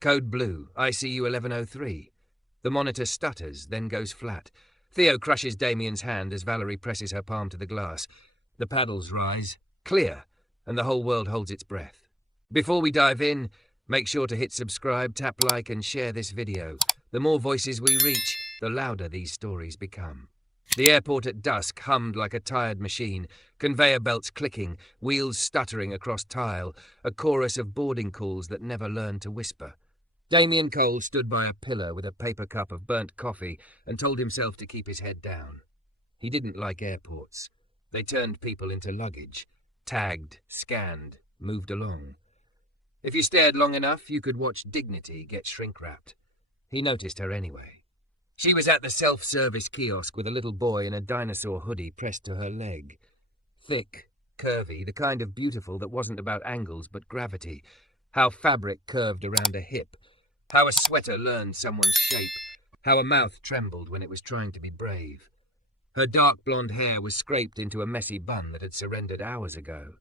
Code blue, ICU 1103. The monitor stutters, then goes flat. Theo crushes Damien's hand as Valerie presses her palm to the glass. The paddles rise. Clear, and the whole world holds its breath. Before we dive in, make sure to hit subscribe, tap like, and share this video. The more voices we reach, the louder these stories become. The airport at dusk hummed like a tired machine, conveyor belts clicking, wheels stuttering across tile, a chorus of boarding calls that never learned to whisper. Damien Cole stood by a pillar with a paper cup of burnt coffee and told himself to keep his head down. He didn't like airports. They turned people into luggage, tagged, scanned, moved along. If you stared long enough, you could watch dignity get shrink-wrapped. He noticed her anyway. She was at the self-service kiosk with a little boy in a dinosaur hoodie pressed to her leg. Thick, curvy, the kind of beautiful that wasn't about angles but gravity. How fabric curved around a hip. How a sweater learned someone's shape. How a mouth trembled when it was trying to be brave. Her dark blonde hair was scraped into a messy bun that had surrendered hours ago.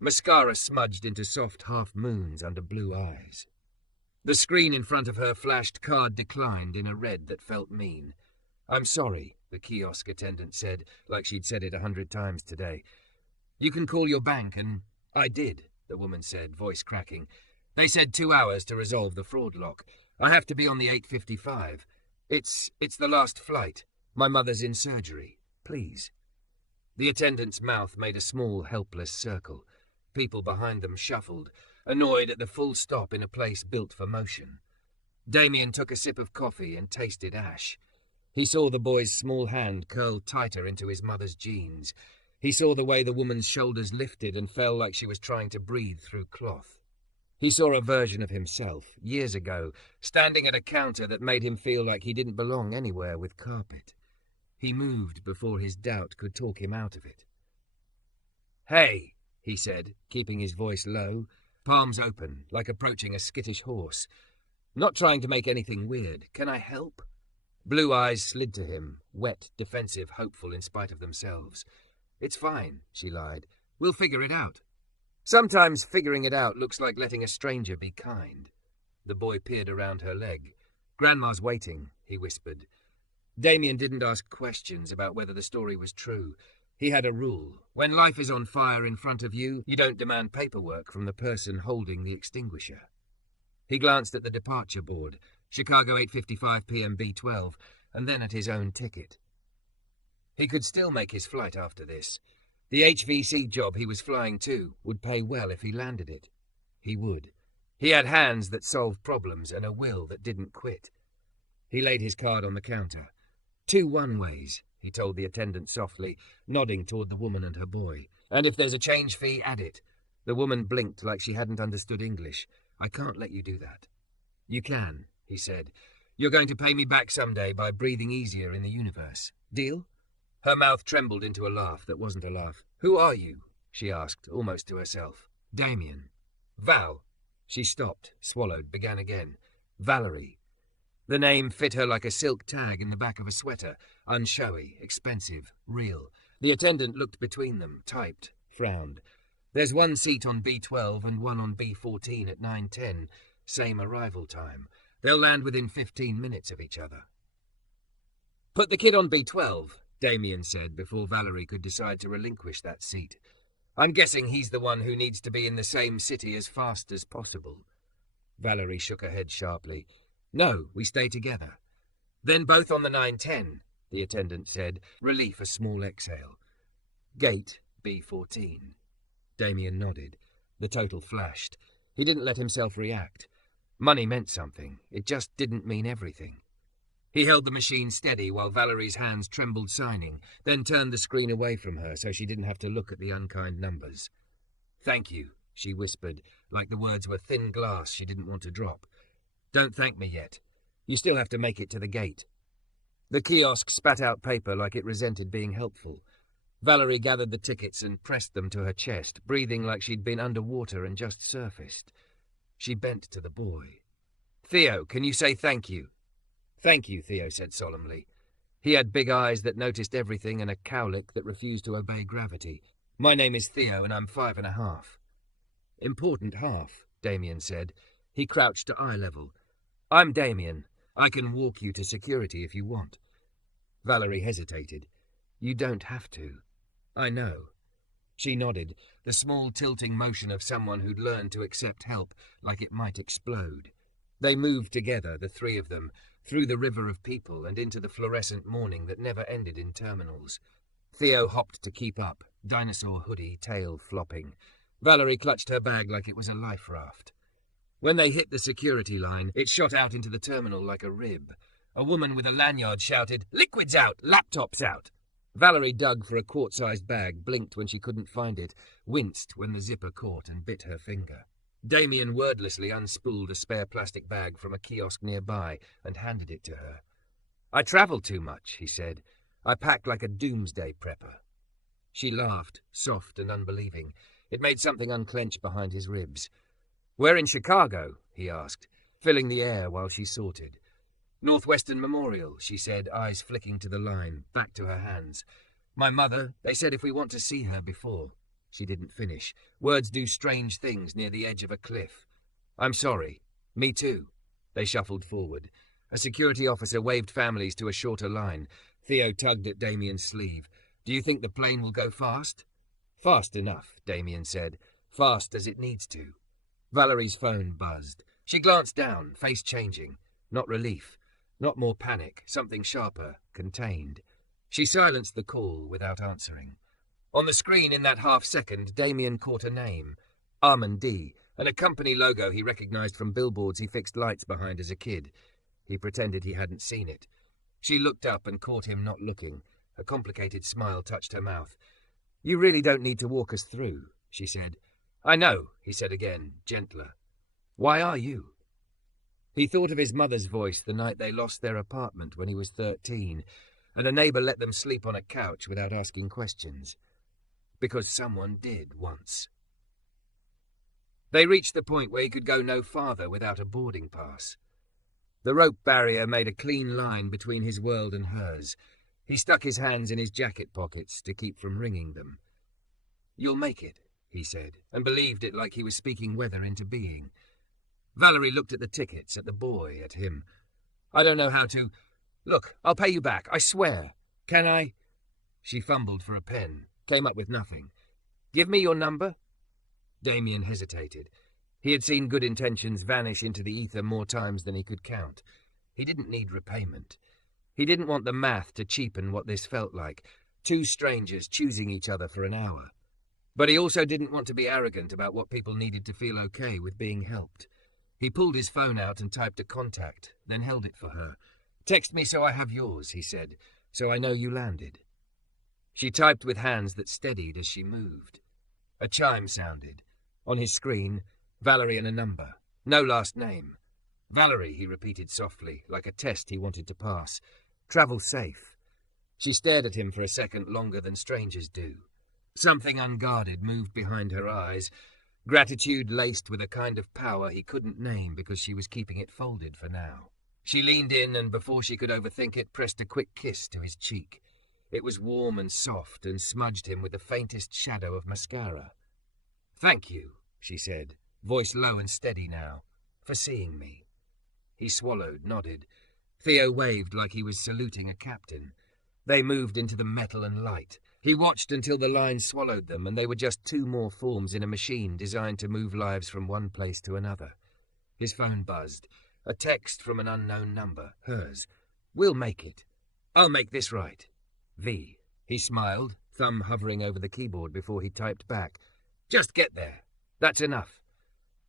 Mascara smudged into soft half-moons under blue eyes. The screen in front of her flashed card declined in a red that felt mean. "I'm sorry," the kiosk attendant said, like she'd said it 100 times today. "You can call your bank and—" "I did," the woman said, voice cracking. "They said 2 hours to resolve the fraud lock. I have to be on the 8:55. It's the last flight. My mother's in surgery. Please." The attendant's mouth made a small, helpless circle. People behind them shuffled, annoyed at the full stop in a place built for motion. Damien took a sip of coffee and tasted ash. He saw the boy's small hand curl tighter into his mother's jeans. He saw the way the woman's shoulders lifted and fell like she was trying to breathe through cloth. He saw a version of himself, years ago, standing at a counter that made him feel like he didn't belong anywhere with carpet. He moved before his doubt could talk him out of it. "Hey," he said, keeping his voice low, palms open, like approaching a skittish horse. "Not trying to make anything weird. Can I help?" Blue eyes slid to him, wet, defensive, hopeful in spite of themselves. "It's fine," she lied. "We'll figure it out." "Sometimes figuring it out looks like letting a stranger be kind." The boy peered around her leg. "Grandma's waiting," he whispered. Damien didn't ask questions about whether the story was true. He had a rule. When life is on fire in front of you, you don't demand paperwork from the person holding the extinguisher. He glanced at the departure board, Chicago 8:55 p.m. B12, and then at his own ticket. He could still make his flight after this. The HVC job he was flying to would pay well if he landed it. He would. He had hands that solved problems and a will that didn't quit. He laid his card on the counter. 2 one-ways, he told the attendant softly, nodding toward the woman and her boy. "And if there's a change fee, add it." The woman blinked like she hadn't understood English. "I can't let you do that." "You can," he said. "You're going to pay me back someday by breathing easier in the universe. Deal?" Her mouth trembled into a laugh that wasn't a laugh. "Who are you?" she asked, almost to herself. "Damien." "Val." She stopped, swallowed, began again. "Valerie." The name fit her like a silk tag in the back of a sweater, unshowy, expensive, real. The attendant looked between them, typed, frowned. "There's 1 seat on B12 and 1 on B14 at 9:10, same arrival time. They'll land within 15 minutes of each other." "Put the kid on B12, Damien said before Valerie could decide to relinquish that seat. "I'm guessing he's the one who needs to be in the same city as fast as possible." Valerie shook her head sharply. "No, we stay together." "Then both on the 9:10, the attendant said, relief a small exhale. "Gate B14. Damien nodded. The total flashed. He didn't let himself react. Money meant something. It just didn't mean everything. He held the machine steady while Valerie's hands trembled signing, then turned the screen away from her so she didn't have to look at the unkind numbers. "Thank you," she whispered, like the words were thin glass she didn't want to drop. "Don't thank me yet. You still have to make it to the gate." The kiosk spat out paper like it resented being helpful. Valerie gathered the tickets and pressed them to her chest, breathing like she'd been underwater and just surfaced. She bent to the boy. "Theo, can you say thank you?" "Thank you," Theo said solemnly. He had big eyes that noticed everything and a cowlick that refused to obey gravity. "My name is Theo and I'm 5.5. "Important half," Damien said. He crouched to eye level. "I'm Damien. I can walk you to security if you want." Valerie hesitated. "You don't have to." "I know." She nodded, the small tilting motion of someone who'd learned to accept help like it might explode. They moved together, the three of them, through the river of people and into the fluorescent morning that never ended in terminals. Theo hopped to keep up, dinosaur hoodie, tail flopping. Valerie clutched her bag like it was a life raft. When they hit the security line, it shot out into the terminal like a rib. A woman with a lanyard shouted, "Liquids out! Laptops out!" Valerie dug for a quart-sized bag, blinked when she couldn't find it, winced when the zipper caught and bit her finger. Damien wordlessly unspooled a spare plastic bag from a kiosk nearby and handed it to her. "I travel too much," he said. "I pack like a doomsday prepper." She laughed, soft and unbelieving. It made something unclench behind his ribs. "Where in Chicago?" he asked, filling the air while she sorted. "Northwestern Memorial," she said, eyes flicking to the line, back to her hands. "My mother, they said if we want to see her before." She didn't finish. Words do strange things near the edge of a cliff. "I'm sorry. Me too." They shuffled forward. A security officer waved families to a shorter line. Theo tugged at Damien's sleeve. "Do you think the plane will go fast?" "Fast enough," Damien said. "Fast as it needs to." Valerie's phone buzzed. She glanced down, face changing. Not relief. Not more panic, something sharper, contained. She silenced the call without answering. On the screen in that half-second, Damien caught a name. Armand D., and a company logo he recognized from billboards he fixed lights behind as a kid. He pretended he hadn't seen it. She looked up and caught him not looking. A complicated smile touched her mouth. "You really don't need to walk us through," she said. "I know," he said again, gentler. "Why are you?" He thought of his mother's voice the night they lost their apartment when he was 13, and a neighbor let them sleep on a couch without asking questions. Because someone did once. They reached the point where he could go no farther without a boarding pass. The rope barrier made a clean line between his world and hers. He stuck his hands in his jacket pockets to keep from wringing them. "You'll make it," he said, and believed it like he was speaking weather into being. Valerie looked at the tickets, at the boy, at him. "I don't know how to... Look, I'll pay you back, I swear. Can I..." She fumbled for a pen, came up with nothing. "Give me your number?" Damien hesitated. He had seen good intentions vanish into the ether more times than he could count. He didn't need repayment. He didn't want the math to cheapen what this felt like, two strangers choosing each other for an hour. But he also didn't want to be arrogant about what people needed to feel okay with being helped. He pulled his phone out and typed a contact, then held it for her. "Text me so I have yours," he said, "so I know you landed." She typed with hands that steadied as she moved. A chime sounded. On his screen, Valerie and a number. No last name. "Valerie," he repeated softly, like a test he wanted to pass. "Travel safe." She stared at him for a second longer than strangers do. Something unguarded moved behind her eyes, gratitude laced with a kind of power he couldn't name because she was keeping it folded for now. She leaned in and before she could overthink it, pressed a quick kiss to his cheek. It was warm and soft and smudged him with the faintest shadow of mascara. "Thank you," she said, voice low and steady now, "for seeing me." He swallowed, nodded. Theo waved like he was saluting a captain. They moved into the metal and light. He watched until the line swallowed them and they were just two more forms in a machine designed to move lives from one place to another. His phone buzzed. A text from an unknown number, hers. "We'll make it. I'll make this right. V." He smiled, thumb hovering over the keyboard before he typed back. "Just get there. That's enough."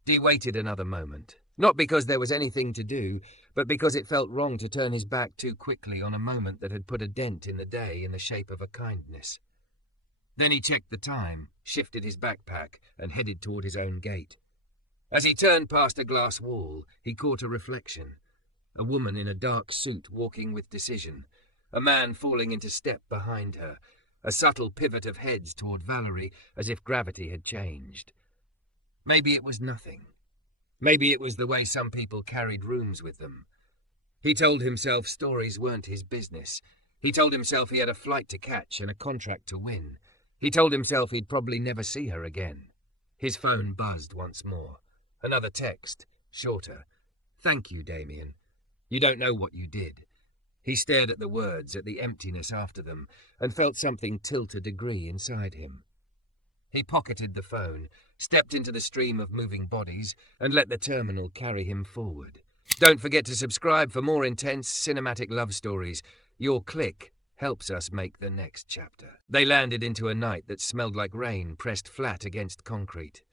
He waited another moment. Not because there was anything to do, but because it felt wrong to turn his back too quickly on a moment that had put a dent in the day in the shape of a kindness. Then he checked the time, shifted his backpack, and headed toward his own gate. As he turned past a glass wall, he caught a reflection. A woman in a dark suit walking with decision. A man falling into step behind her. A subtle pivot of heads toward Valerie, as if gravity had changed. Maybe it was nothing. Maybe it was the way some people carried rooms with them. He told himself stories weren't his business. He told himself he had a flight to catch and a contract to win. He told himself he'd probably never see her again. His phone buzzed once more. Another text. shorter. Thank you, Damien. You don't know what you did. He stared at the words, at the emptiness after them, and felt something tilt a degree inside him. He pocketed the phone, stepped into the stream of moving bodies, and let the terminal carry him forward. Don't forget to subscribe for more intense cinematic love stories. Your click helps us make the next chapter. They landed into a night that smelled like rain pressed flat against concrete.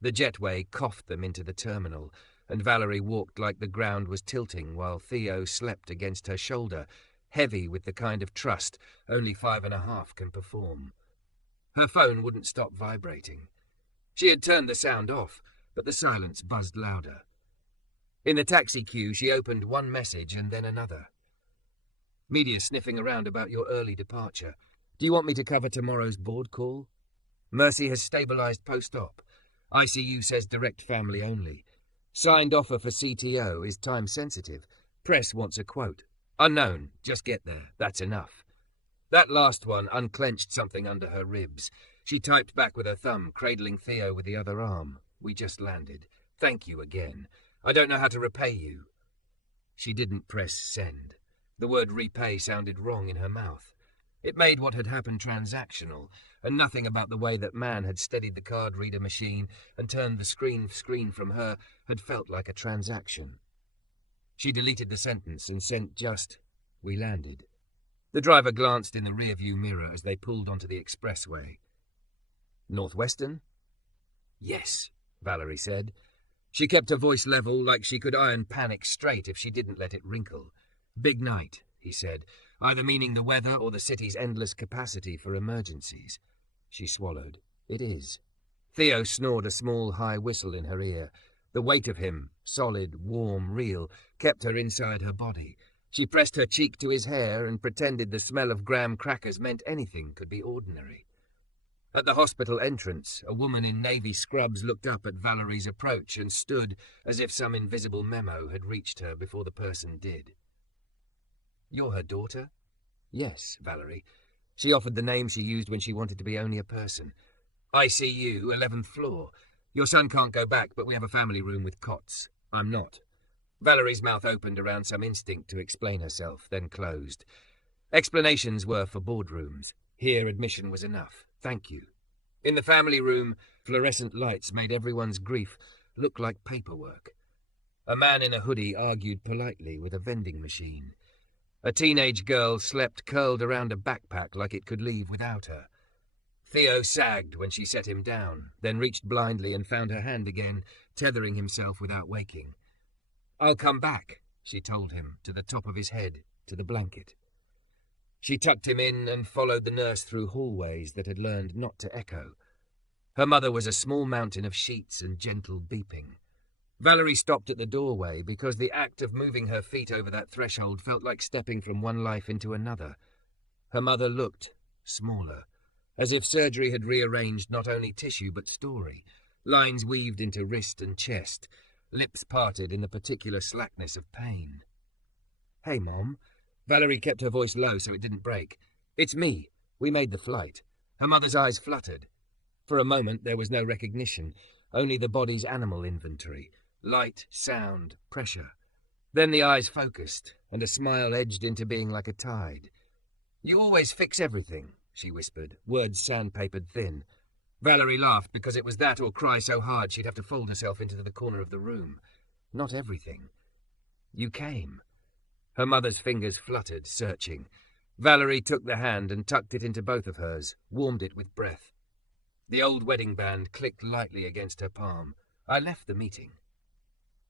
The jetway coughed them into the terminal, and Valerie walked like the ground was tilting while Theo slept against her shoulder, heavy with the kind of trust only 5.5 can perform. Her phone wouldn't stop vibrating. She had turned the sound off, but the silence buzzed louder. In the taxi queue, she opened one message and then another. Media sniffing around about your early departure. Do you want me to cover tomorrow's board call? Mercy has stabilized post-op. ICU says direct family only. Signed offer for CTO is time-sensitive. Press wants a quote. Unknown. Just get there. That's enough. That last one unclenched something under her ribs. She typed back with her thumb, cradling Theo with the other arm. We just landed. Thank you again. I don't know how to repay you. She didn't press send. The word repay sounded wrong in her mouth. It made what had happened transactional, and nothing about the way that man had steadied the card reader machine and turned the screen from her had felt like a transaction. She deleted the sentence and sent just, we landed. The driver glanced in the rearview mirror as they pulled onto the expressway. Northwestern? Yes, Valerie said. She kept her voice level like she could iron panic straight if she didn't let it wrinkle. Big night, he said, either meaning the weather or the city's endless capacity for emergencies. She swallowed. It is. Theo snored a small high whistle in her ear. The weight of him, solid, warm, real, kept her inside her body. She pressed her cheek to his hair and pretended the smell of graham crackers meant anything could be ordinary. At the hospital entrance, a woman in navy scrubs looked up at Valerie's approach and stood as if some invisible memo had reached her before the person did. You're her daughter? Yes, Valerie. She offered the name she used when she wanted to be only a person. ICU, 11th floor. Your son can't go back, but we have a family room with cots. I'm not. Valerie's mouth opened around some instinct to explain herself, then closed. Explanations were for boardrooms. Here admission was enough. Thank you. In the family room, fluorescent lights made everyone's grief look like paperwork. A man in a hoodie argued politely with a vending machine. A teenage girl slept curled around a backpack like it could leave without her. Theo sagged when she set him down, then reached blindly and found her hand again, tethering himself without waking. I'll come back, she told him, to the top of his head, to the blanket. She tucked him in and followed the nurse through hallways that had learned not to echo. Her mother was a small mountain of sheets and gentle beeping. Valerie stopped at the doorway because the act of moving her feet over that threshold felt like stepping from one life into another. Her mother looked smaller, as if surgery had rearranged not only tissue but story, lines weaved into wrist and chest, lips parted in the particular slackness of pain. Hey, Mom. Valerie kept her voice low so it didn't break. It's me. We made the flight. Her mother's eyes fluttered. For a moment there was no recognition, only the body's animal inventory. Light, sound, pressure. Then the eyes focused, and a smile edged into being like a tide. You always fix everything, she whispered, words sandpapered thin. Valerie laughed because it was that or cry so hard she'd have to fold herself into the corner of the room. Not everything. You came. Her mother's fingers fluttered, searching. Valerie took the hand and tucked it into both of hers, warmed it with breath. The old wedding band clicked lightly against her palm. I left the meeting.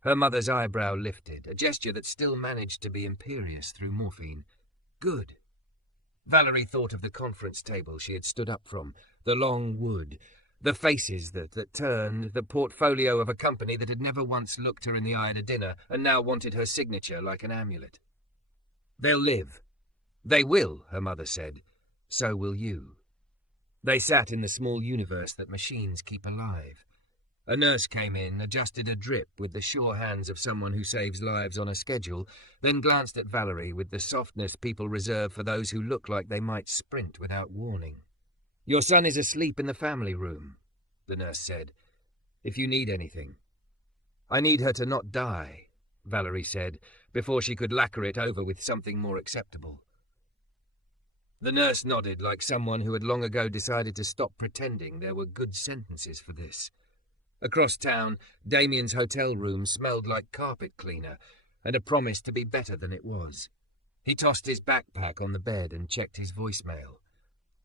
Her mother's eyebrow lifted, a gesture that still managed to be imperious through morphine. Good. Valerie thought of the conference table she had stood up from, the long wood, the faces that turned, the portfolio of a company that had never once looked her in the eye at a dinner and now wanted her signature like an amulet. They'll live. They will, her mother said. So will you. They sat in the small universe that machines keep alive. A nurse came in, adjusted a drip with the sure hands of someone who saves lives on a schedule, then glanced at Valerie with the softness people reserve for those who look like they might sprint without warning. Your son is asleep in the family room, the nurse said. If you need anything. I need her to not die, Valerie said, before she could lacquer it over with something more acceptable. The nurse nodded like someone who had long ago decided to stop pretending there were good sentences for this. Across town, Damien's hotel room smelled like carpet cleaner and a promise to be better than it was. He tossed his backpack on the bed and checked his voicemail.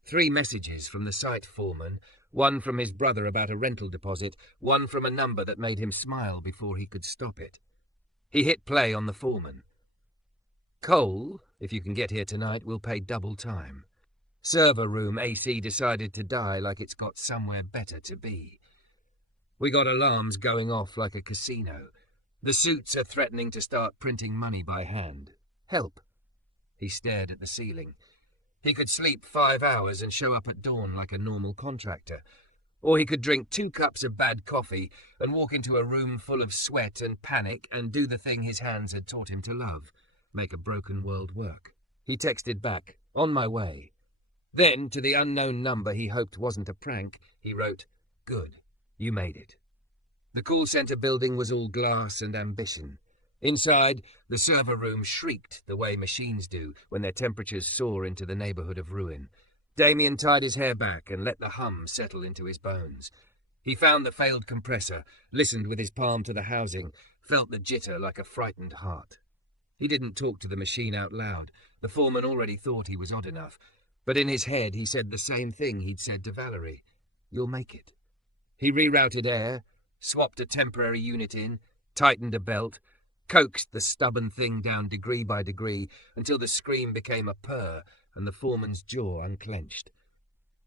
3 messages from the site foreman, one from his brother about a rental deposit, one from a number that made him smile before he could stop it. He hit play on the foreman. Cole, if you can get here tonight, will pay double time. Server room AC decided to die like it's got somewhere better to be. We got alarms going off like a casino. The suits are threatening to start printing money by hand. Help. He stared at the ceiling. He could sleep 5 hours and show up at dawn like a normal contractor. Or he could drink 2 cups of bad coffee and walk into a room full of sweat and panic and do the thing his hands had taught him to love, make a broken world work. He texted back, "On my way." Then, to the unknown number he hoped wasn't a prank, he wrote, "Good, you made it." The call centre building was all glass and ambition. Inside, the server room shrieked the way machines do when their temperatures soar into the neighbourhood of ruin. Damien tied his hair back and let the hum settle into his bones. He found the failed compressor, listened with his palm to the housing, felt the jitter like a frightened heart. He didn't talk to the machine out loud. The foreman already thought he was odd enough. But in his head he said the same thing he'd said to Valerie. "You'll make it." He rerouted air, swapped a temporary unit in, tightened a belt, coaxed the stubborn thing down degree by degree until the scream became a purr and the foreman's jaw unclenched.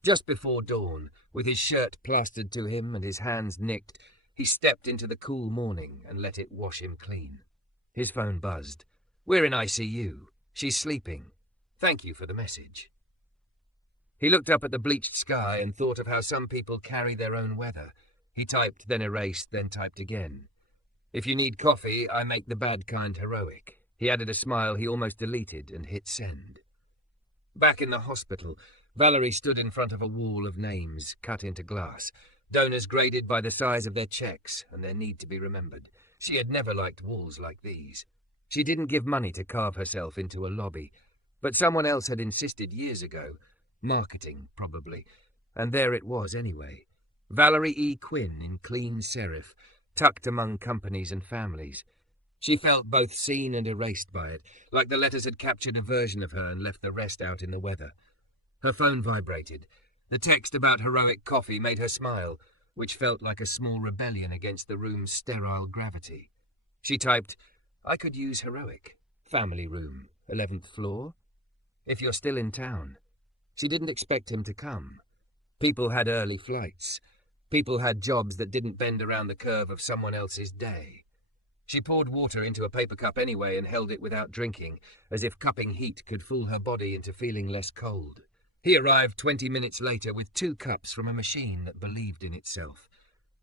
Just before dawn, with his shirt plastered to him and his hands nicked, he stepped into the cool morning and let it wash him clean. His phone buzzed. "We're in ICU. She's sleeping. Thank you for the message." He looked up at the bleached sky and thought of how some people carry their own weather. He typed, then erased, then typed again. "If you need coffee, I make the bad kind heroic." He added a smile he almost deleted and hit send. Back in the hospital, Valerie stood in front of a wall of names cut into glass, donors graded by the size of their checks and their need to be remembered. She had never liked walls like these. She didn't give money to carve herself into a lobby, but someone else had insisted years ago. Marketing, probably. And there it was anyway. Valerie E. Quinn in clean serif, tucked among companies and families. She felt both seen and erased by it, like the letters had captured a version of her and left the rest out in the weather. Her phone vibrated. The text about heroic coffee made her smile, which felt like a small rebellion against the room's sterile gravity. She typed, "I could use heroic. Family room, 11th floor. If you're still in town." She didn't expect him to come. People had early flights. People had jobs that didn't bend around the curve of someone else's day. She poured water into a paper cup anyway and held it without drinking, as if cupping heat could fool her body into feeling less cold. He arrived 20 minutes later with 2 cups from a machine that believed in itself.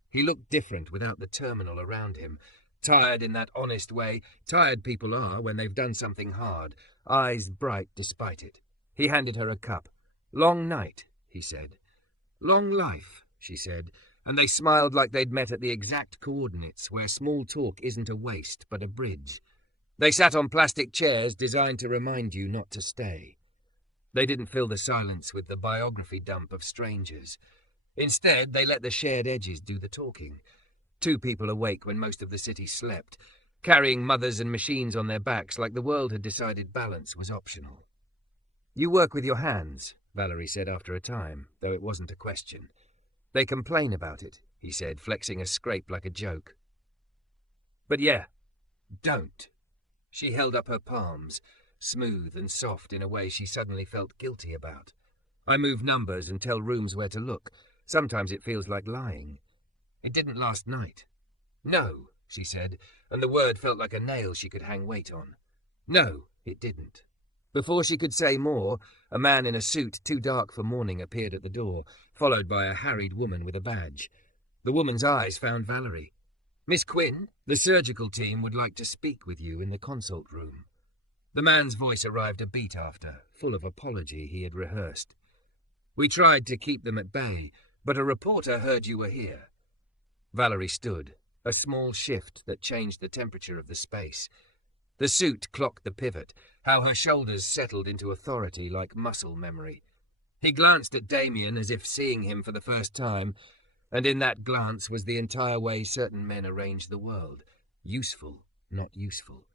He looked different without the terminal around him, tired in that honest way tired people are when they've done something hard, eyes bright despite it. He handed her a cup. "Long night," he said. "Long life," she said, and they smiled like they'd met at the exact coordinates where small talk isn't a waste but a bridge. They sat on plastic chairs designed to remind you not to stay. They didn't fill the silence with the biography dump of strangers. Instead, they let the shared edges do the talking. 2 people awake when most of the city slept, carrying mothers and machines on their backs like the world had decided balance was optional. "You work with your hands," Valerie said after a time, though it wasn't a question. "They complain about it," he said, flexing a scrape like a joke. "But yeah, don't." She held up her palms, smooth and soft in a way she suddenly felt guilty about. "I move numbers and tell rooms where to look. Sometimes it feels like lying. It didn't last night." "No," she said, and the word felt like a nail she could hang weight on. "No, it didn't." Before she could say more, a man in a suit too dark for morning appeared at the door, followed by a harried woman with a badge. The woman's eyes found Valerie. "Miss Quinn, the surgical team would like to speak with you in the consult room." The man's voice arrived a beat after, full of apology he had rehearsed. "We tried to keep them at bay, but a reporter heard you were here." Valerie stood. a small shift that changed the temperature of the space. The suit clocked the pivot, how her shoulders settled into authority like muscle memory. He glanced at Damien as if seeing him for the first time, and in that glance was the entire way certain men arrange the world. Useful, not useful.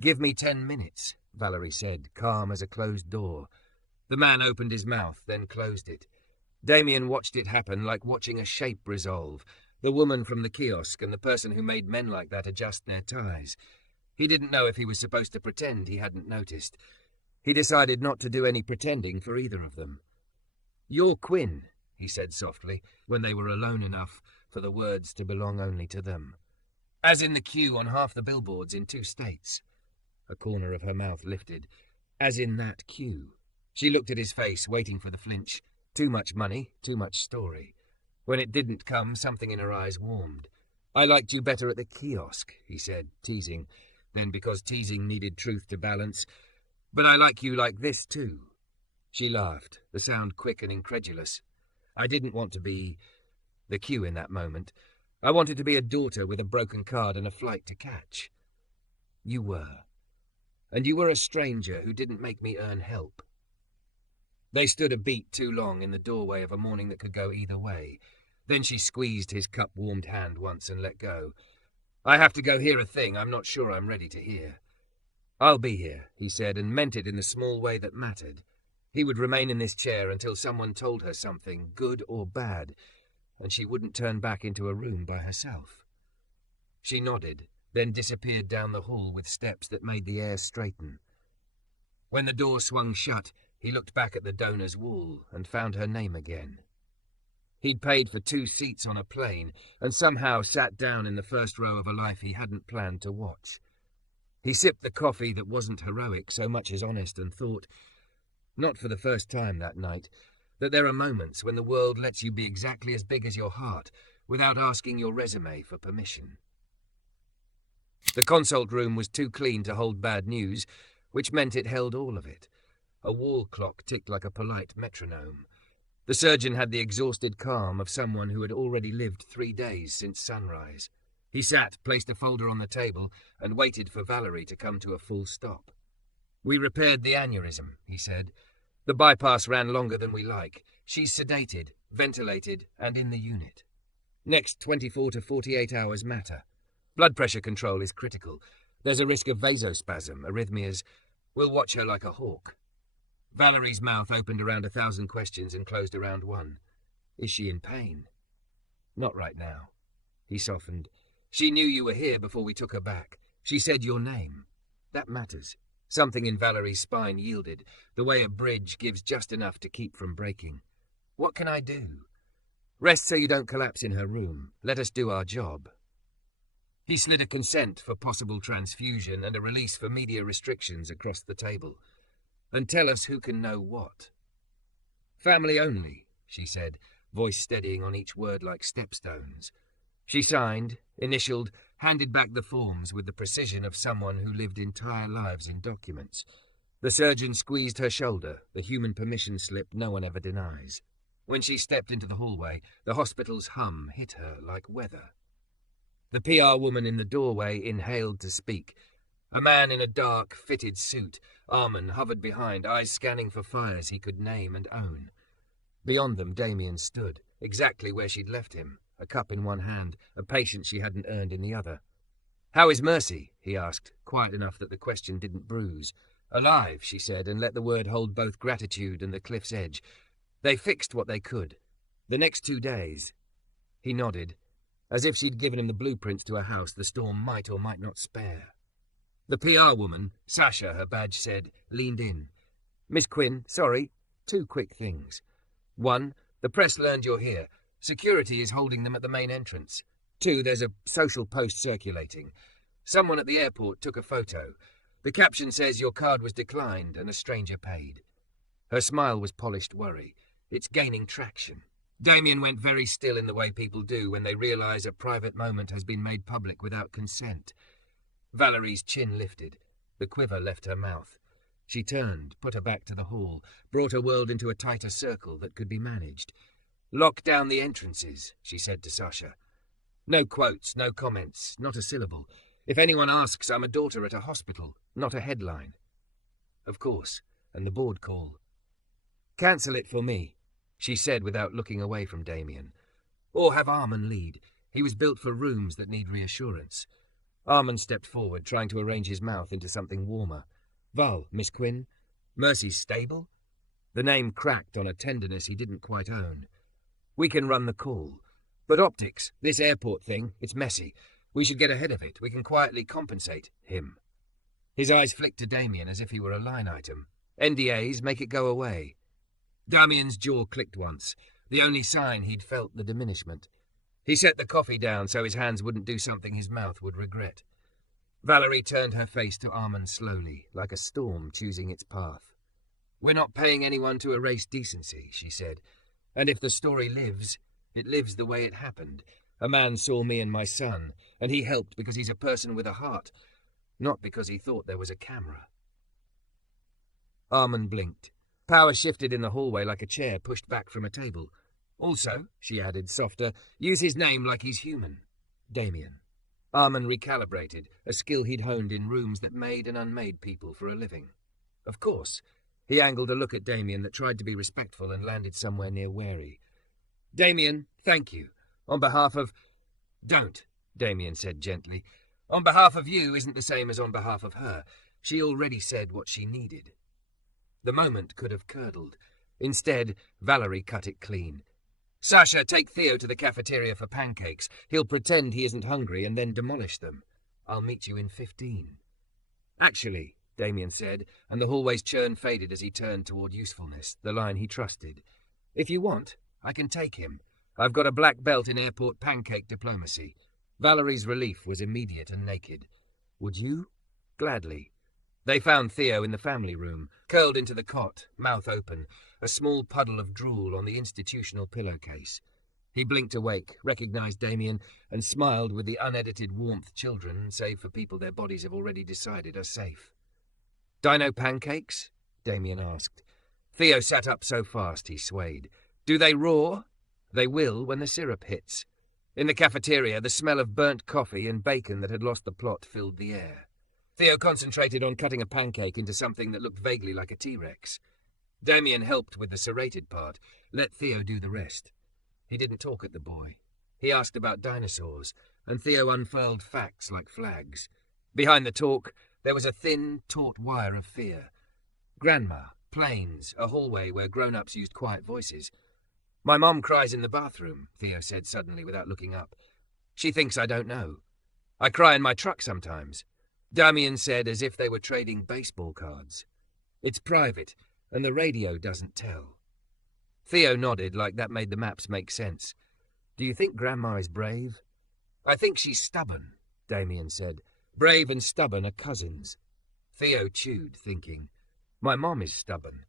"Give me 10 minutes, Valerie said, calm as a closed door. The man opened his mouth, then closed it. Damien watched it happen like watching a shape resolve, the woman from the kiosk and the person who made men like that adjust their ties. He didn't know if he was supposed to pretend he hadn't noticed. He decided not to do any pretending for either of them. "You're Quinn," he said softly, when they were alone enough for the words to belong only to them. "As in the queue on half the billboards in 2 states. A corner of her mouth lifted. As in that queue. She looked at his face, waiting for the flinch. Too much money, too much story. When it didn't come, something in her eyes warmed. "I liked you better at the kiosk," he said, teasing. Then, because teasing needed truth to balance, "But I like you like this, too." She laughed, the sound quick and incredulous. "I didn't want to be the cue in that moment. I wanted to be a daughter with a broken card and a flight to catch." "You were. And you were a stranger who didn't make me earn help." They stood a beat too long in the doorway of a morning that could go either way. Then she squeezed his cup-warmed hand once and let go. "I have to go hear a thing I'm not sure I'm ready to hear." "I'll be here," he said, and meant it in the small way that mattered. He would remain in this chair until someone told her something, good or bad, and she wouldn't turn back into a room by herself. She nodded, then disappeared down the hall with steps that made the air straighten. When the door swung shut, he looked back at the donor's wall and found her name again. He'd paid for 2 seats on a plane and somehow sat down in the first row of a life he hadn't planned to watch. He sipped the coffee that wasn't heroic so much as honest and thought, not for the first time that night, that there are moments when the world lets you be exactly as big as your heart without asking your resume for permission. The consult room was too clean to hold bad news, which meant it held all of it. A wall clock ticked like a polite metronome. The surgeon had the exhausted calm of someone who had already lived 3 days since sunrise. He sat, placed a folder on the table, and waited for Valerie to come to a full stop. "We repaired the aneurysm," he said. "The bypass ran longer than we like. She's sedated, ventilated, and in the unit. Next 24 to 48 hours matter. Blood pressure control is critical. There's a risk of vasospasm, arrhythmias. We'll watch her like a hawk." Valerie's mouth opened around 1,000 questions and closed around one. "Is she in pain?" "Not right now." He softened. "She knew you were here before we took her back. She said your name. That matters." Something in Valerie's spine yielded, the way a bridge gives just enough to keep from breaking. "What can I do?" "Rest so you don't collapse in her room. Let us do our job." He slid a consent for possible transfusion and a release for media restrictions across the table. "And tell us who can know what." "Family only," she said, voice steadying on each word like stepstones. She signed, initialed, handed back the forms with the precision of someone who lived entire lives in documents. The surgeon squeezed her shoulder, the human permission slip no one ever denies. When she stepped into the hallway, the hospital's hum hit her like weather. The PR woman in the doorway inhaled to speak. A man in a dark, fitted suit, Armin, hovered behind, eyes scanning for fires he could name and own. Beyond them, Damien stood, exactly where she'd left him, a cup in one hand, a patient she hadn't earned in the other. "How is Mercy?" he asked, quiet enough that the question didn't bruise. "Alive," she said, and let the word hold both gratitude and the cliff's edge. "They fixed what they could. The next 2 days." He nodded, as if she'd given him the blueprints to a house the storm might or might not spare. The PR woman, Sasha, her badge said, leaned in. "Miss Quinn, sorry, 2 quick things. 1, the press learned you're here. Security is holding them at the main entrance. 2, there's a social post circulating. Someone at the airport took a photo. The caption says your card was declined and a stranger paid." Her smile was polished worry. It's gaining traction. Damien went very still in the way people do when they realize a private moment has been made public without consent. Valerie's chin lifted. The quiver left her mouth. She turned, put her back to the hall, brought her world into a tighter circle that could be managed. "Lock down the entrances," she said to Sasha. No quotes, no comments, not a syllable. If anyone asks, I'm a daughter at a hospital, not a headline. Of course, and the board call. Cancel it for me, she said without looking away from Damien. Or have Armand lead. He was built for rooms that need reassurance. Armand stepped forward, trying to arrange his mouth into something warmer. Val, Miss Quinn? Mercy's stable? The name cracked on a tenderness he didn't quite own. We can run the call. But optics, this airport thing, it's messy. We should get ahead of it. We can quietly compensate him. His eyes flicked to Damien as if he were a line item. NDAs, make it go away. Damien's jaw clicked once, the only sign he'd felt the diminishment. He set the coffee down so his hands wouldn't do something his mouth would regret. Valerie turned her face to Armand slowly, like a storm choosing its path. We're not paying anyone to erase decency, she said. And if the story lives, it lives the way it happened. A man saw me and my son, and he helped because he's a person with a heart, not because he thought there was a camera. Armand blinked. Power shifted in the hallway like a chair pushed back from a table. Also, she added, softer, use his name like he's human. Damien. Armand recalibrated, a skill he'd honed in rooms that made and unmade people for a living. Of course. He angled a look at Damien that tried to be respectful and landed somewhere near wary. Damien, thank you. On behalf of... Don't, Damien said gently. On behalf of you isn't the same as on behalf of her. She already said what she needed. The moment could have curdled. Instead, Valerie cut it clean. Sasha, take Theo to the cafeteria for pancakes. He'll pretend he isn't hungry and then demolish them. I'll meet you in 15. Actually, Damien said, and the hallway's churn faded as he turned toward usefulness, the line he trusted. If you want, I can take him. I've got a black belt in airport pancake diplomacy. Valerie's relief was immediate and naked. Would you? Gladly. They found Theo in the family room, curled into the cot, mouth open, a small puddle of drool on the institutional pillowcase. He blinked awake, recognized Damien, and smiled with the unedited warmth children, save for people their bodies have already decided are safe. Dino pancakes? Damien asked. Theo sat up so fast he swayed. Do they roar? They will when the syrup hits. In the cafeteria, the smell of burnt coffee and bacon that had lost the plot filled the air. Theo concentrated on cutting a pancake into something that looked vaguely like a T-Rex. Damien helped with the serrated part, let Theo do the rest. He didn't talk at the boy. He asked about dinosaurs, and Theo unfurled facts like flags. Behind the talk, there was a thin, taut wire of fear. Grandma, planes, a hallway where grown-ups used quiet voices. My mom cries in the bathroom, Theo said suddenly without looking up. She thinks I don't know. I cry in my truck sometimes. Damien said as if they were trading baseball cards. It's private, and the radio doesn't tell. Theo nodded like that made the maps make sense. Do you think Grandma is brave? I think she's stubborn, Damien said. Brave and stubborn are cousins. Theo chewed, thinking. My mom is stubborn.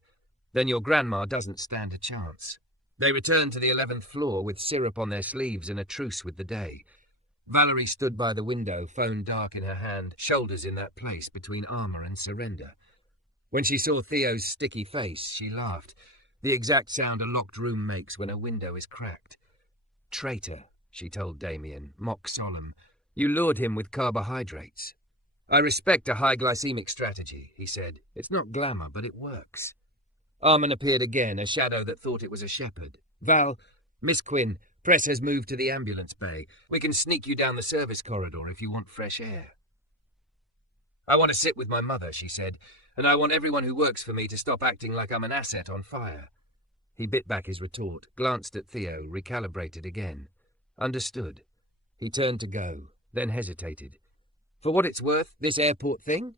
Then your grandma doesn't stand a chance. They returned to the 11th floor with syrup on their sleeves and a truce with the day. Valerie stood by the window, phone dark in her hand, shoulders in that place between armor and surrender. When she saw Theo's sticky face, she laughed, the exact sound a locked room makes when a window is cracked. Traitor, she told Damien, mock solemn. You lured him with carbohydrates. I respect a high glycemic strategy, he said. It's not glamour, but it works. Armand appeared again, a shadow that thought it was a shepherd. Val, Miss Quinn, Press has moved to the ambulance bay. We can sneak you down the service corridor if you want fresh air. I want to sit with my mother, she said, and I want everyone who works for me to stop acting like I'm an asset on fire. He bit back his retort, glanced at Theo, recalibrated again. Understood. He turned to go, then hesitated. For what it's worth, this airport thing?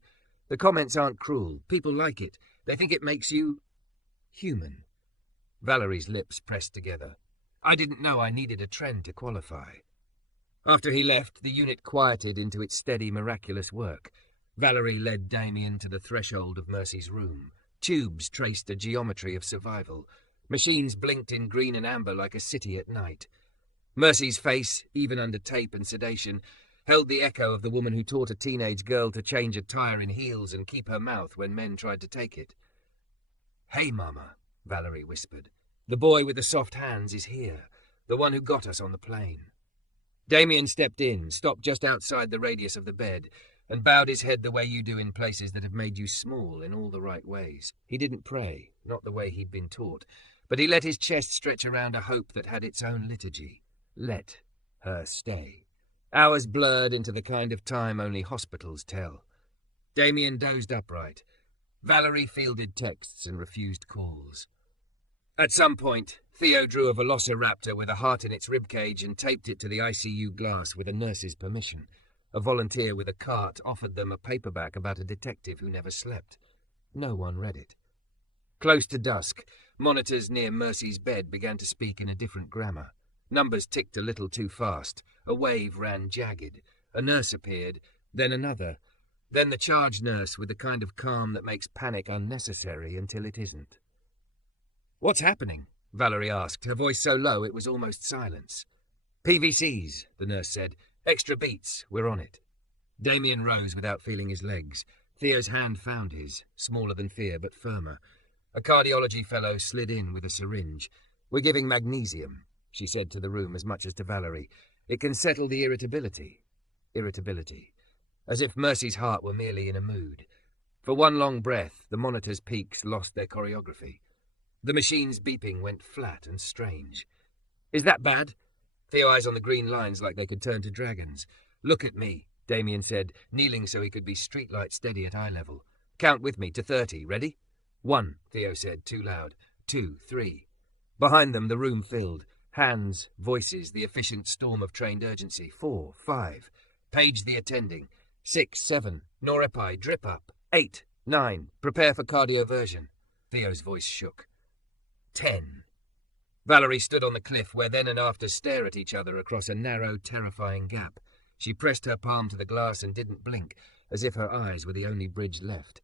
The comments aren't cruel. People like it. They think it makes you... human. Valerie's lips pressed together. I didn't know I needed a trend to qualify. After he left, the unit quieted into its steady, miraculous work. Valerie led Damien to the threshold of Mercy's room. Tubes traced a geometry of survival. Machines blinked in green and amber like a city at night. Mercy's face, even under tape and sedation, held the echo of the woman who taught a teenage girl to change a tire in heels and keep her mouth when men tried to take it. Hey, Mama, Valerie whispered. The boy with the soft hands is here, the one who got us on the plane. Damien stepped in, stopped just outside the radius of the bed, and bowed his head the way you do in places that have made you small in all the right ways. He didn't pray, not the way he'd been taught, but he let his chest stretch around a hope that had its own liturgy. Let her stay. Hours blurred into the kind of time only hospitals tell. Damien dozed upright. Valerie fielded texts and refused calls. At some point, Theo drew a velociraptor with a heart in its ribcage and taped it to the ICU glass with a nurse's permission. A volunteer with a cart offered them a paperback about a detective who never slept. No one read it. Close to dusk, monitors near Mercy's bed began to speak in a different grammar. Numbers ticked a little too fast. A wave ran jagged. A nurse appeared, then another. Then the charge nurse with the kind of calm that makes panic unnecessary until it isn't. "What's happening?" Valerie asked, her voice so low it was almost silence. "PVCs," the nurse said. "Extra beats, we're on it." Damien rose without feeling his legs. Theo's hand found his, smaller than fear but firmer. A cardiology fellow slid in with a syringe. "We're giving magnesium," she said to the room as much as to Valerie. "It can settle the irritability." Irritability. As if Mercy's heart were merely in a mood. For one long breath, the monitor's peaks lost their choreography. The machine's beeping went flat and strange. "Is that bad?" Theo eyes on the green lines like they could turn to dragons. "Look at me," Damien said, kneeling so he could be streetlight steady at eye level. "Count with me to 30. Ready?" 1, Theo said, too loud. 2, 3. Behind them, the room filled. Hands, voices, the efficient storm of trained urgency. 4, 5. Page the attending. 6, 7. Norepi, drip up. 8, 9. Prepare for cardioversion. Theo's voice shook. 10. Valerie stood on the cliff where then and after stare at each other across a narrow, terrifying gap. She pressed her palm to the glass and didn't blink, as if her eyes were the only bridge left.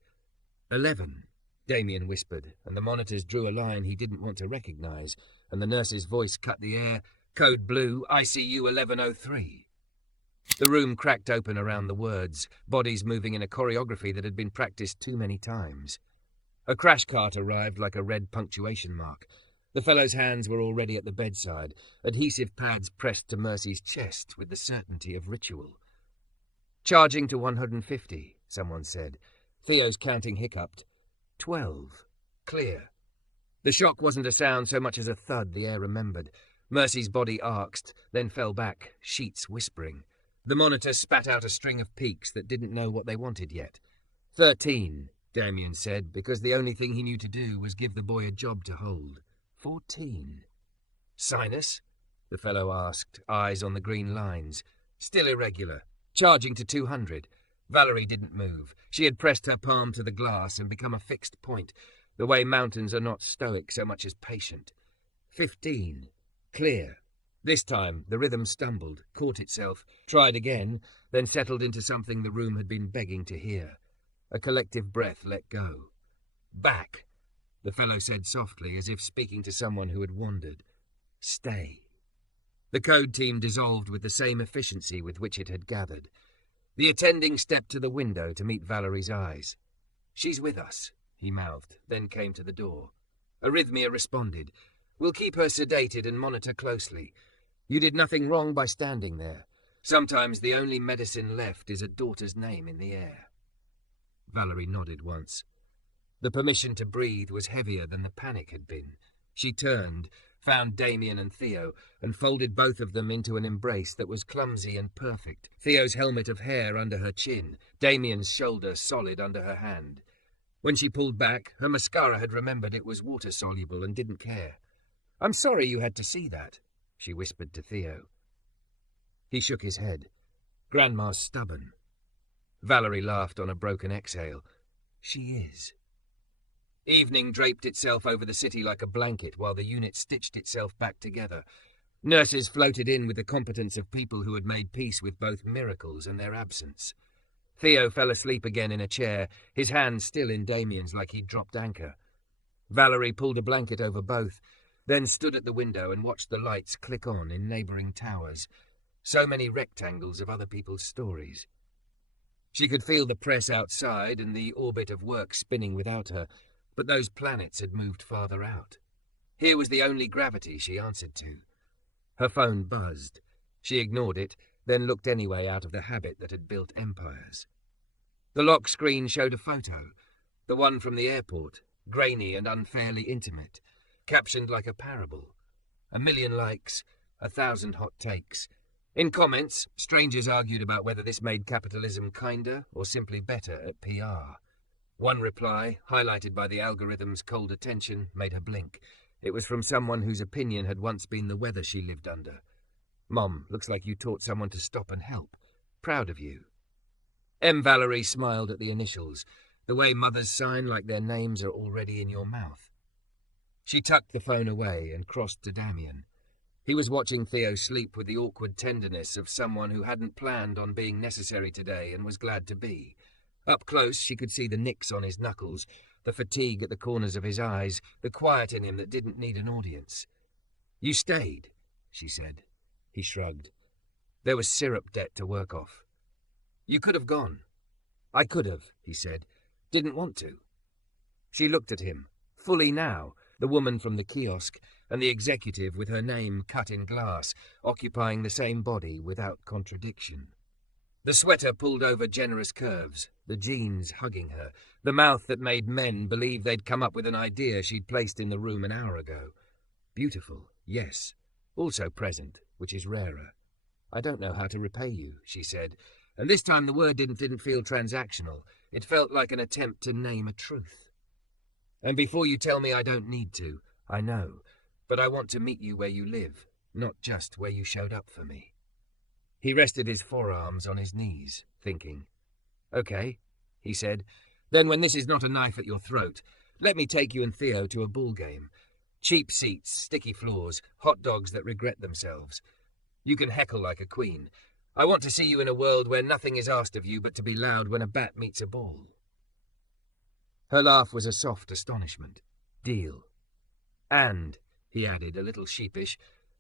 11, Damien whispered, and the monitors drew a line he didn't want to recognize, and the nurse's voice cut the air. "Code blue, ICU 1103. The room cracked open around the words, bodies moving in a choreography that had been practiced too many times. A crash cart arrived like a red punctuation mark. The fellow's hands were already at the bedside, adhesive pads pressed to Mercy's chest with the certainty of ritual. "Charging to 150, someone said. Theo's counting hiccuped. 12. Clear. The shock wasn't a sound so much as a thud the air remembered. Mercy's body arced, then fell back, sheets whispering. The monitor spat out a string of peaks that didn't know what they wanted yet. 13, Damien said, because the only thing he knew to do was give the boy a job to hold. 14. Sinus? The fellow asked, eyes on the green lines. Still irregular. Charging to 200. Valerie didn't move. She had pressed her palm to the glass and become a fixed point, the way mountains are not stoic so much as patient. 15. Clear. This time, the rhythm stumbled, caught itself, tried again, then settled into something the room had been begging to hear. A collective breath let go. Back, the fellow said softly, as if speaking to someone who had wandered. Stay. The code team dissolved with the same efficiency with which it had gathered. The attending stepped to the window to meet Valerie's eyes. "She's with us," he mouthed, then came to the door. Arrhythmia responded. "We'll keep her sedated and monitor closely. You did nothing wrong by standing there. Sometimes the only medicine left is a daughter's name in the air." Valerie nodded once. The permission to breathe was heavier than the panic had been. She turned, found Damien and Theo, and folded both of them into an embrace that was clumsy and perfect. Theo's helmet of hair under her chin, Damien's shoulder solid under her hand. When she pulled back, her mascara had remembered it was water-soluble and didn't care. "I'm sorry you had to see that," she whispered to Theo. He shook his head. "Grandma's stubborn." Valerie laughed on a broken exhale. "She is." Evening draped itself over the city like a blanket while the unit stitched itself back together. Nurses floated in with the competence of people who had made peace with both miracles and their absence. Theo fell asleep again in a chair, his hand still in Damien's like he'd dropped anchor. Valerie pulled a blanket over both, then stood at the window and watched the lights click on in neighbouring towers. So many rectangles of other people's stories. She could feel the press outside and the orbit of work spinning without her, but those planets had moved farther out. Here was the only gravity she answered to. Her phone buzzed. She ignored it, then looked anyway out of the habit that had built empires. The lock screen showed a photo, the one from the airport, grainy and unfairly intimate, captioned like a parable. 1 million likes, 1,000 hot takes. In comments, strangers argued about whether this made capitalism kinder or simply better at PR. One reply, highlighted by the algorithm's cold attention, made her blink. It was from someone whose opinion had once been the weather she lived under. "Mom, looks like you taught someone to stop and help. Proud of you." M. Valerie smiled at the initials, the way mothers sign like their names are already in your mouth. She tucked the phone away and crossed to Damien. He was watching Theo sleep with the awkward tenderness of someone who hadn't planned on being necessary today and was glad to be. Up close, she could see the nicks on his knuckles, the fatigue at the corners of his eyes, the quiet in him that didn't need an audience. "You stayed," she said. He shrugged. There was syrup debt to work off. "You could have gone." "I could have," he said. "Didn't want to." She looked at him, fully now, the woman from the kiosk, and the executive with her name cut in glass, occupying the same body without contradiction. The sweater pulled over generous curves, the jeans hugging her, the mouth that made men believe they'd come up with an idea she'd placed in the room an hour ago. Beautiful, yes. Also present, which is rarer. "I don't know how to repay you," she said, and this time the word didn't feel transactional. It felt like an attempt to name a truth. "And before you tell me I don't need to, I know, but I want to meet you where you live, not just where you showed up for me." He rested his forearms on his knees, thinking. "Okay," he said, "then when this is not a knife at your throat, let me take you and Theo to a ball game. Cheap seats, sticky floors, hot dogs that regret themselves. You can heckle like a queen. I want to see you in a world where nothing is asked of you but to be loud when a bat meets a ball." Her laugh was a soft astonishment. "Deal. And," he added, a little sheepish,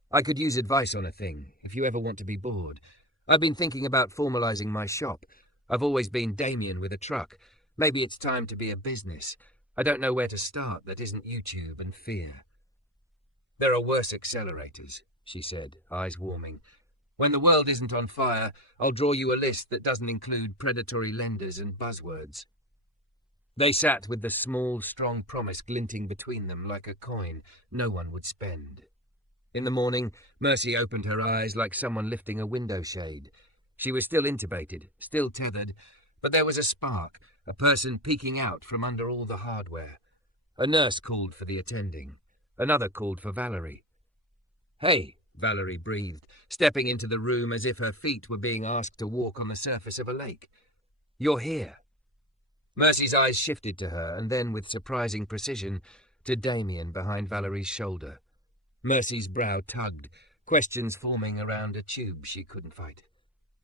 "I could use advice on a thing, if you ever want to be bored. I've been thinking about formalizing my shop. I've always been Damien with a truck. Maybe it's time to be a business. I don't know where to start that isn't YouTube and fear." "There are worse accelerators," she said, eyes warming. "When the world isn't on fire, I'll draw you a list that doesn't include predatory lenders and buzzwords." They sat with the small, strong promise glinting between them like a coin no one would spend. In the morning, Mercy opened her eyes like someone lifting a window shade. She was still intubated, still tethered, but there was a spark, a person peeking out from under all the hardware. A nurse called for the attending. Another called for Valerie. "Hey," Valerie breathed, stepping into the room as if her feet were being asked to walk on the surface of a lake. "You're here." Mercy's eyes shifted to her, and then, with surprising precision, to Damien behind Valerie's shoulder. Mercy's brow tugged, questions forming around a tube she couldn't fight.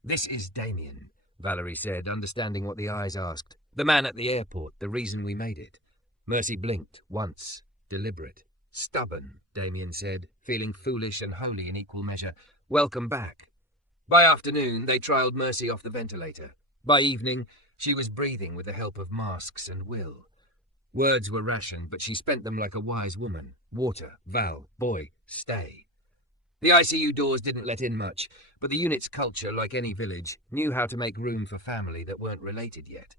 "This is Damien," Valerie said, understanding what the eyes asked. "The man at the airport, the reason we made it." Mercy blinked, once, deliberate. "Stubborn," Damien said, feeling foolish and holy in equal measure. "Welcome back." By afternoon, they trialled Mercy off the ventilator. By evening, she was breathing with the help of masks and will. Words were rationed, but she spent them like a wise woman. Water, Val, boy, stay. The ICU doors didn't let in much, but the unit's culture, like any village, knew how to make room for family that weren't related yet.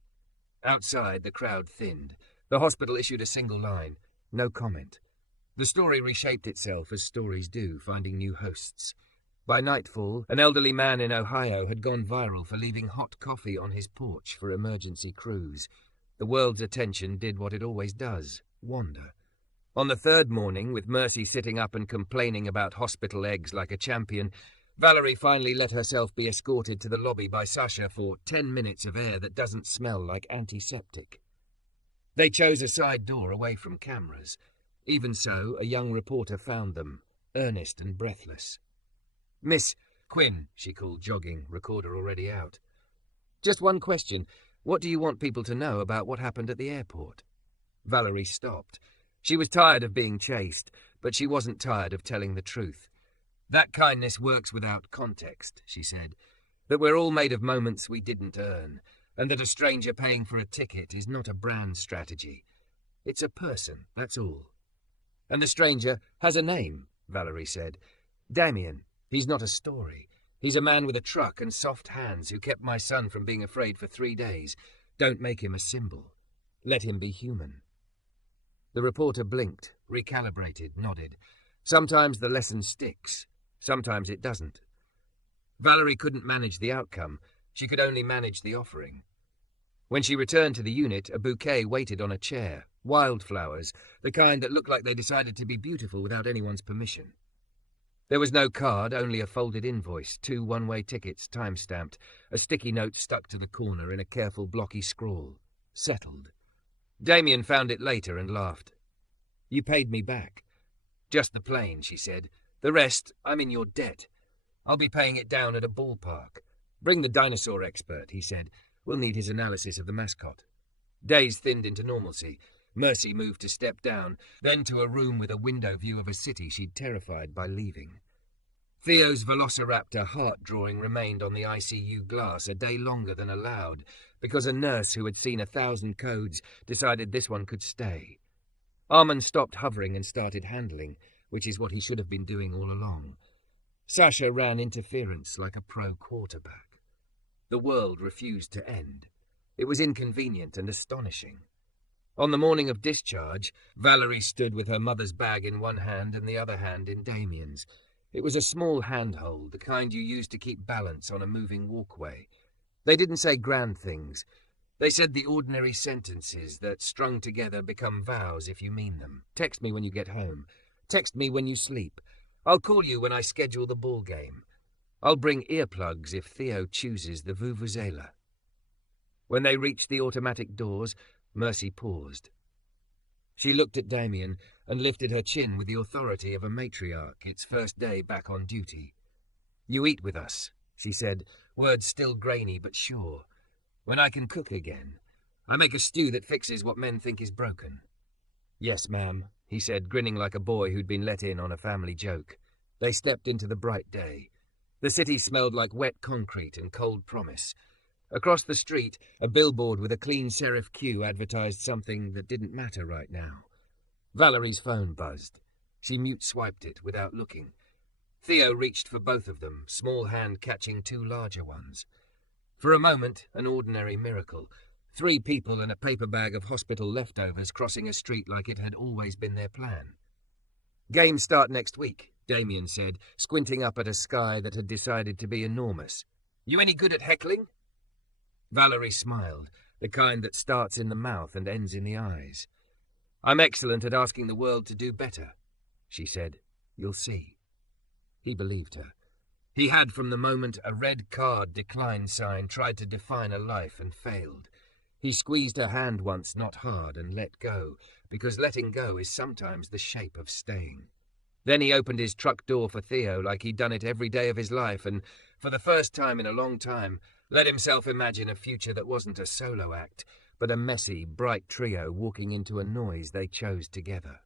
Outside, the crowd thinned. The hospital issued a single line. No comment. The story reshaped itself as stories do, finding new hosts. By nightfall, an elderly man in Ohio had gone viral for leaving hot coffee on his porch for emergency crews. The world's attention did what it always does, wander. On the third morning, with Mercy sitting up and complaining about hospital eggs like a champion, Valerie finally let herself be escorted to the lobby by Sasha for 10 minutes of air that doesn't smell like antiseptic. They chose a side door away from cameras. Even so, a young reporter found them, earnest and breathless. "Miss Quinn," she called, jogging, recorder already out. "Just one question. What do you want people to know about what happened at the airport?" Valerie stopped. She was tired of being chased, but she wasn't tired of telling the truth. "That kindness works without context," she said. "That we're all made of moments we didn't earn, and that a stranger paying for a ticket is not a brand strategy. It's a person, that's all." "And the stranger has a name," Valerie said. "Damien. He's not a story. He's a man with a truck and soft hands who kept my son from being afraid for 3 days. Don't make him a symbol. Let him be human." The reporter blinked, recalibrated, nodded. Sometimes the lesson sticks. Sometimes it doesn't. Valerie couldn't manage the outcome. She could only manage the offering. When she returned to the unit, a bouquet waited on a chair. Wildflowers, the kind that looked like they decided to be beautiful without anyone's permission. There was no card, only a folded invoice, 2 one-way tickets, time-stamped, a sticky note stuck to the corner in a careful blocky scrawl. Settled. Damien found it later and laughed. "You paid me back." "Just the plane," she said. "The rest, I'm in your debt. I'll be paying it down at a ballpark. Bring the dinosaur expert," he said. "We'll need his analysis of the mascot." Days thinned into normalcy. Mercy moved to step down, then to a room with a window view of a city she'd terrified by leaving. Theo's velociraptor heart drawing remained on the ICU glass a day longer than allowed, because a nurse who had seen 1,000 codes decided this one could stay. Armand stopped hovering and started handling, which is what he should have been doing all along. Sasha ran interference like a pro quarterback. The world refused to end. It was inconvenient and astonishing. On the morning of discharge, Valerie stood with her mother's bag in one hand and the other hand in Damien's. It was a small handhold, the kind you use to keep balance on a moving walkway. They didn't say grand things. They said the ordinary sentences that, strung together, become vows if you mean them. "Text me when you get home. Text me when you sleep. I'll call you when I schedule the ball game. I'll bring earplugs if Theo chooses the vuvuzela." When they reached the automatic doors, Mercy paused. She looked at Damien and lifted her chin with the authority of a matriarch its first day back on duty. "You eat with us," she said, words still grainy but sure. "When I can cook again. I make a stew that fixes what men think is broken." "Yes, ma'am," he said, grinning like a boy who'd been let in on a family joke. They stepped into the bright day. The city smelled like wet concrete and cold promise. Across the street, a billboard with a clean serif Q advertised something that didn't matter right now. Valerie's phone buzzed. She mute-swiped it without looking. Theo reached for both of them, small hand catching 2 larger ones. For a moment, an ordinary miracle. 3 people and a paper bag of hospital leftovers crossing a street like it had always been their plan. "Games start next week," Damien said, squinting up at a sky that had decided to be enormous. "You any good at heckling?" Valerie smiled, the kind that starts in the mouth and ends in the eyes. "I'm excellent at asking the world to do better," she said. "You'll see." He believed her. He had, from the moment a red card decline sign tried to define a life and failed. He squeezed her hand once, not hard, and let go, because letting go is sometimes the shape of staying. Then he opened his truck door for Theo like he'd done it every day of his life and, for the first time in a long time, let himself imagine a future that wasn't a solo act, but a messy, bright trio walking into a noise they chose together.